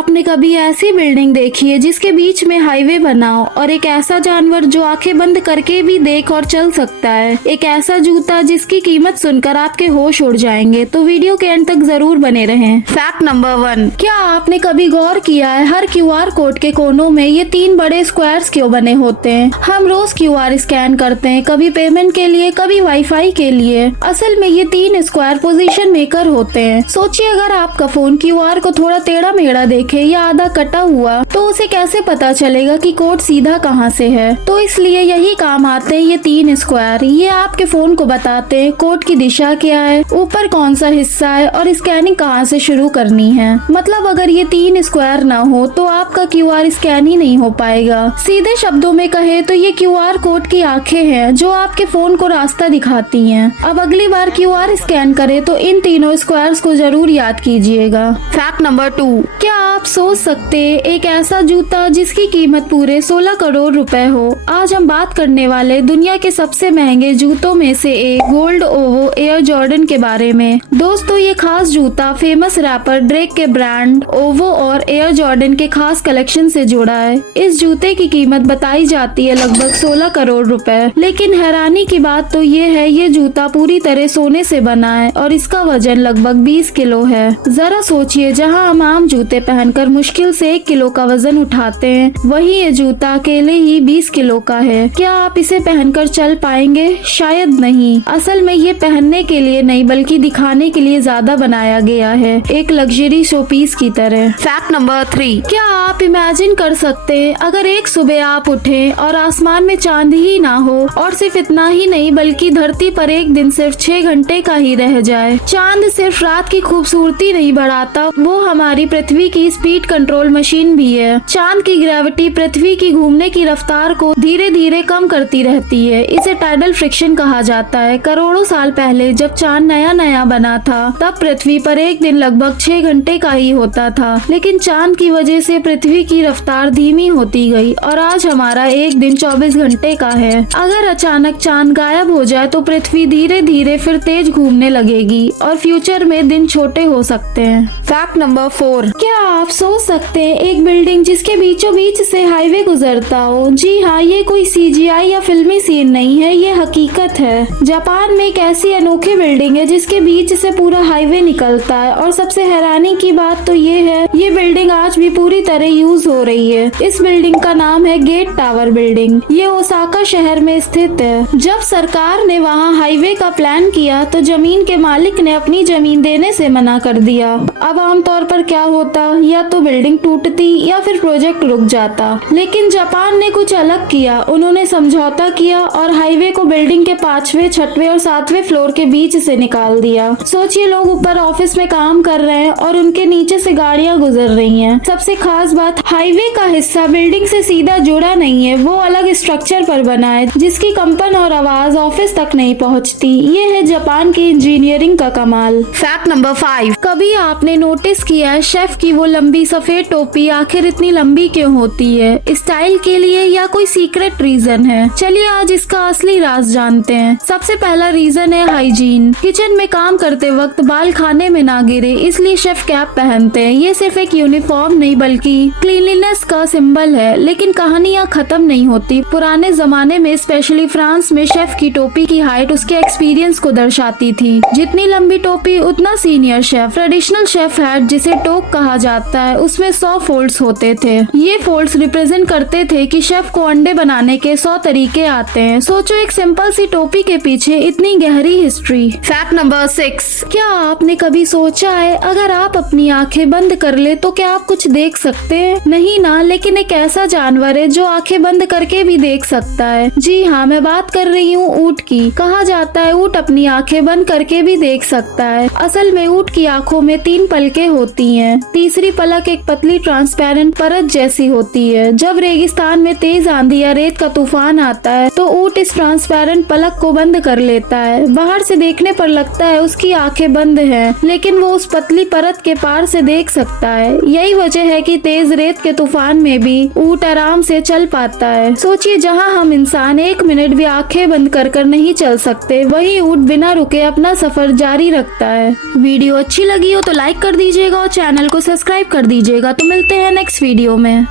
आपने कभी ऐसी बिल्डिंग देखी है जिसके बीच में हाईवे बना हो और एक ऐसा जानवर जो आंखें बंद करके भी देख और चल सकता है, एक ऐसा जूता जिसकी कीमत सुनकर आपके होश उड़ जाएंगे? तो वीडियो के अंत तक जरूर बने रहें। फैक्ट नंबर 1, क्या आपने कभी गौर किया है हर QR कोड के कोनों में ये 3 बड़े स्क्वायर्स क्यों बने होते हैं? हम रोज QR स्कैन करते हैं, कभी पेमेंट के लिए, कभी वाईफाई के लिए। असल में ये 3 स्क्वायर पोजीशन मेकर होते हैं। सोचिए अगर आपका फोन QR को थोड़ा टेढ़ा मेढ़ा देखे या आधा कटा हुआ तो उसे कैसे पता चलेगा कि कोड सीधा कहाँ से है? तो इसलिए यही काम आते हैं ये 3 स्क्वायर। ये आपके फोन को बताते हैं कोड की दिशा क्या है, ऊपर कौन सा हिस्सा है और स्कैनिंग कहाँ से शुरू करनी है। मतलब अगर ये 3 स्क्वायर ना हो तो आपका QR स्कैन ही नहीं हो पाएगा। सीधे शब्दों में कहे तो ये QR कोड की आंखें हैं जो आपके फोन को रास्ता दिखाती हैं। अब अगली बार QR स्कैन करे तो इन तीनों स्क्वायर्स को जरूर याद कीजिएगा। फैक्ट नंबर 2, क्या आप सोच सकते हैं एक ऐसा जूता जिसकी कीमत पूरे 16 करोड़ रुपए हो? आज हम बात करने वाले दुनिया के सबसे महंगे जूतों में से एक गोल्ड ओवो एयर जॉर्डन के बारे में। दोस्तों, ये खास जूता फेमस रैपर ड्रेक के ब्रांड ओवो और एयर जॉर्डन के खास कलेक्शन से जुड़ा है। इस जूते की कीमत बताई जाती है लगभग 16 करोड़ रुपए। लेकिन हैरानी की बात तो ये है ये जूता पूरी तरह सोने से बना है और इसका वजन लगभग 20 किलो है। जरा सोचिए, जहां हम आम जूते पहनकर मुश्किल से 1 किलो का वजन उठाते हैं, वहीं ये जूता अकेले ही 20 किलो का है। क्या आप इसे पहनकर चल पाएंगे? शायद नहीं। असल में ये पहनने के लिए नहीं बल्कि दिखाने के लिए ज्यादा बनाया गया है, एक लग्जरी शोपीस की तरह। फैक्ट नंबर 3, क्या आप इमेजिन कर सकते हैं अगर एक सुबह आप उठे और आसमान में चांद ही ना हो, और सिर्फ इतना ही नहीं बल्कि धरती पर एक दिन सिर्फ 6 घंटे का ही रह जाए। चांद सिर्फ रात की खूबसूरती नहीं बढ़ाता, वो हमारी पृथ्वी की स्पीड कंट्रोल मशीन भी है। चांद की ग्रेविटी पृथ्वी की घूमने की रफ्तार को धीरे धीरे कम करती रहती है। इसे टाइडल फ्रिक्शन कहा जाता है। करोड़ों साल पहले जब चांद नया नया बना था तब पृथ्वी पर एक दिन लगभग 6 घंटे का ही होता था, लेकिन चांद की वजह से पृथ्वी की रफ्तार धीमी होती गई और आज हमारा एक दिन 24 घंटे का है। अगर अचानक चांद गायब हो जाए तो पृथ्वी धीरे धीरे फिर तेज घूमने लगेगी और फ्यूचर में दिन छोटे हो सकते हैं। फैक्ट नंबर 4, क्या आप सोच सकते हैं एक बिल्डिंग जिसके बीचों बीच से हाईवे गुजरता हो? जी हाँ, ये कोई CGI या फिल्मी सीन नहीं है, ये हकीकत है। जापान में एक ऐसी अनोखी बिल्डिंग है जिसके बीच से पूरा हाईवे निकलता है और सबसे हैरानी की बात तो ये है ये बिल्डिंग आज भी पूरी तरह यूज हो रही है। इस बिल्डिंग का नाम है गेट टावर बिल्डिंग। ये ओसाका शहर में स्थित है। जब सरकार ने वहाँ हाईवे का प्लान किया तो जमीन के मालिक ने अपनी जमीन देने से मना कर दिया। अब आमतौर पर क्या होता, या तो बिल्डिंग टूटती या फिर प्रोजेक्ट रुक जाता, लेकिन जापान ने कुछ अलग किया। उन्होंने समझौता किया और हाईवे को बिल्डिंग के 5वें, 6वें और 7वें फ्लोर के बीच से निकाल दिया। सोचिए, लोग ऊपर ऑफिस में काम कर रहे हैं और उनके नीचे से गाड़ियां गुजर रही हैं। सबसे खास बात, हाईवे का हिस्सा बिल्डिंग से सीधा जुड़ा नहीं है, वो अलग स्ट्रक्चर पर बना है जिसकी कंपन और आवाज ऑफिस तक नहीं पहुंचती। ये है जापान की इंजीनियरिंग का कमाल। फैक्ट नंबर 5, कभी आपने नोटिस किया है शेफ की वो लंबी सफेद टोपी आखिर इतनी लंबी क्यों होती है? स्टाइल के लिए या कोई सीक्रेट रीजन है? चलिए आज इसका असली राज जानते हैं। सबसे पहला रीजन है हाइजीन। किचन में काम करते वक्त बाल खाने में ना गिरे इसलिए शेफ कैप पहनते हैं। ये सिर्फ एक यूनिफॉर्म नहीं बल्कि क्लीनलीनेस का सिंबल है। लेकिन कहानियां खत्म नहीं होती। पुराने जमाने में स्पेशली फ्रांस में शेफ की टोपी की हाइट उसके एक्सपीरियंस को दर्शाती थी। जितनी लंबी टोपी उतना senior chef. Traditional chef hat जिसे टोक कहा जाता है, उसमें 100 फोल्ड्स होते थे। ये फोल्ड्स रिप्रेजेंट करते थे कि शेफ को अंडे बनाने के 100 तरीके आते हैं। सोचो, एक सिंपल सी टोपी के पीछे इतनी गहरी हिस्ट्री। फैक्ट नंबर 6, क्या आपने कभी सोचा है अगर आप अपनी आंखें बंद कर ले तो क्या आप कुछ देख सकते हैं? नहीं ना, लेकिन एक ऐसा जानवर है जो आंखें बंद करके भी देख सकता है। जी हाँ, मैं बात कर रही हूँ ऊंट की। कहा जाता है ऊंट अपनी आंखें बंद करके भी देख सकता है। असल में ऊंट की आंखों में 3 पलकें होती हैं। तीसरी पलक एक पतली ट्रांसपेरेंट परत जैसी होती है। जब रेगिस्तान में तेज आंधी या रेत का तूफान आता है तो ऊंट इस ट्रांसपेरेंट पलक को बंद कर लेता है। बाहर से देखने पर लगता है उसकी आंखें बंद हैं, लेकिन वो उस पतली परत के पार से देख सकता है। यही वजह है कि तेज रेत के तूफान में भी ऊंट आराम से चल पाता है। सोचिए, जहाँ हम इंसान 1 मिनट भी आंखें बंद कर नहीं चल सकते, वही ऊंट बिना रुके अपना सफर जारी रखता है। वीडियो अच्छी लगी हो तो लाइक कर दीजिएगा और चैनल को सब्सक्राइब कर दीजिएगा। तो मिलते हैं नेक्स्ट वीडियो में।